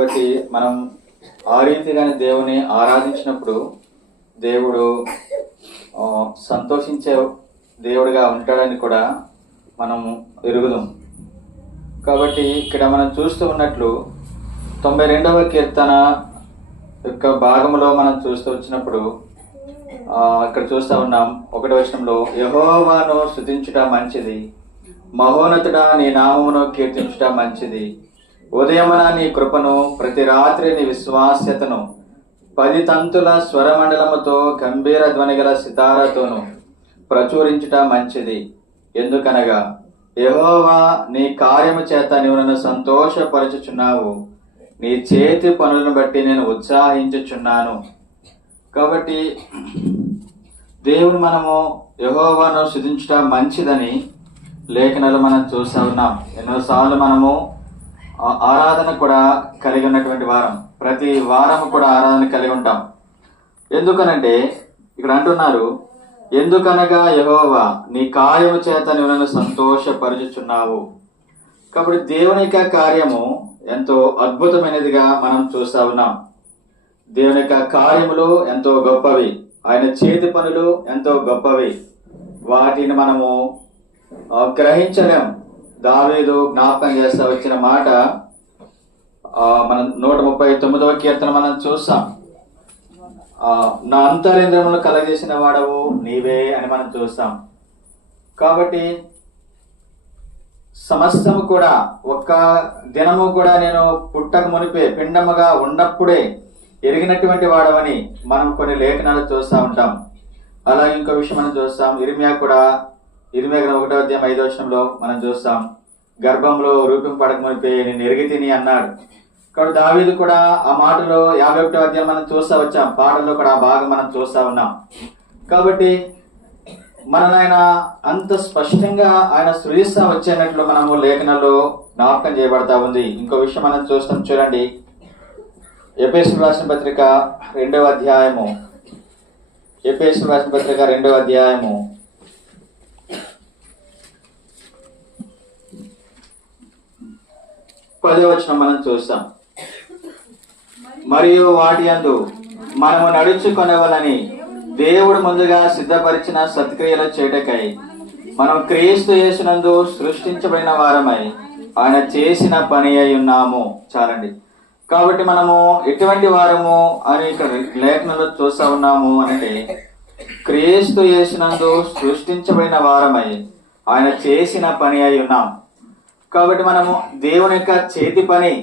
కాబట్టి మనం ఆ రీతిగానే దేవుని ఆరాధించినప్పుడు దేవుడు సంతోషించే దేవుడిగా ఉంటాడని కూడా మనం ఎరుగుదాం. కాబట్టి ఇక్కడ మనం చూస్తూ ఉన్నట్లు 92వ కీర్తన యొక్క భాగంలో మనం చూస్తూ వచ్చినప్పుడు ఇక్కడ చూస్తూ ఉన్నాం 1వ వచనంలో, యెహోవాను స్తుతించుట మంచిది, మహోన్నతుడా నీ నామమును కీర్తించుట మంచిది. ఉదయమున నీ కృపను, ప్రతి రాత్రి నీ విశ్వాస్యతను 10 తంతుల స్వరమండలముతో గంభీర ధ్వని గల సితారతోను ప్రచురించుట మంచిది. ఎందుకనగా యెహోవా నీ కార్యము చేత నీవు నన్ను సంతోషపరచుచున్నావు, నీ చేతి పనులను బట్టి నేను ఉత్సాహించుచున్నాను. కాబట్టి దేవుని మనము యెహోవాను స్తుతించుట మంచిదని లేఖనాలు మనం చూస్తూ ఉన్నాం. ఎన్నోసార్లు మనము ఆరాధన కూడా కలిగి ఉన్నటువంటి వారం, ప్రతి వారం కూడా ఆరాధన కలిగి ఉంటాం. ఎందుకనంటే ఇక్కడ అంటున్నారు, ఎందుకనగా యెహోవా నీ కార్యము చేత నీవు నన్ను సంతోషపరచుచున్నావు. కాబట్టి దేవుని యొక్క కార్యము ఎంతో అద్భుతమైనదిగా మనం చూస్తూ ఉన్నాం. దేవుని యొక్క కార్యములు ఎంతో గొప్పవి, ఆయన చేతి పనులు ఎంతో గొప్పవి. వాటిని మనము గ్రహించలేం. దావీదు జ్ఞాపకం చేస్తా వచ్చిన మాట మనం 139వ కీర్తన మనం చూస్తాం. నా అంతరేంద్రములు కలగజేసిన వాడవు నీవే అని మనం చూస్తాం. కాబట్టి సమస్తము కూడా ఒక్క దినము కూడా నేను పుట్టక మునిపే పిండముగా ఉన్నప్పుడే ఎరిగినటువంటి వాడవని మనం కొన్ని లేఖనాలు చూస్తూ ఉంటాం. అలాగే ఇంకో విషయం మనం చూస్తాం, ఇర్మియా గ్రంథం 1వ అధ్యాయం 5వ వచనంలో మనం చూస్తాం, గర్భంలో రూపింపడక మునిపే నేను ఎరిగి తిని అన్నాడు. కాబట్టి దావీదు కూడా ఆ మాటలో 51వ అధ్యాయం మనం చూస్తూ వచ్చాం, పాటల్లో కూడా ఆ భాగం మనం చూస్తూ ఉన్నాం. కాబట్టి ఆయన అంత స్పష్టంగా ఆయన సృజిస్తా వచ్చేటట్లు మనము లేఖనాల్లో జ్ఞాపకం చేయబడతా ఉంది. ఇంకో విషయం మనం చూస్తాం, చూడండి, ఎఫెసీయులకు రాసిన పత్రిక 2వ అధ్యాయము, 2వ అధ్యాయము 10వ వచనం మనం చూస్తాం. మరియు వాటి యందు మనము నడుచుకొనవలని దేవుడు ముందుగా సిద్ధపరిచిన సత్క్రియలు చేయుటకై మనం క్రీస్తు యేసునందు సృష్టించబడిన వారమై ఆయన చేసిన పని అయి ఉన్నాము. చాలండి. కాబట్టి మనము ఎటువంటి వారము అని ఇక్కడ లేఖనంలో చూస్తూ ఉన్నాము అంటే, క్రీస్తు యేసునందు సృష్టించబడిన వారమై ఆయన చేసిన పని అయి ఉన్నాం. కాబట్టి మనము దేవుని యొక్క చేతి పని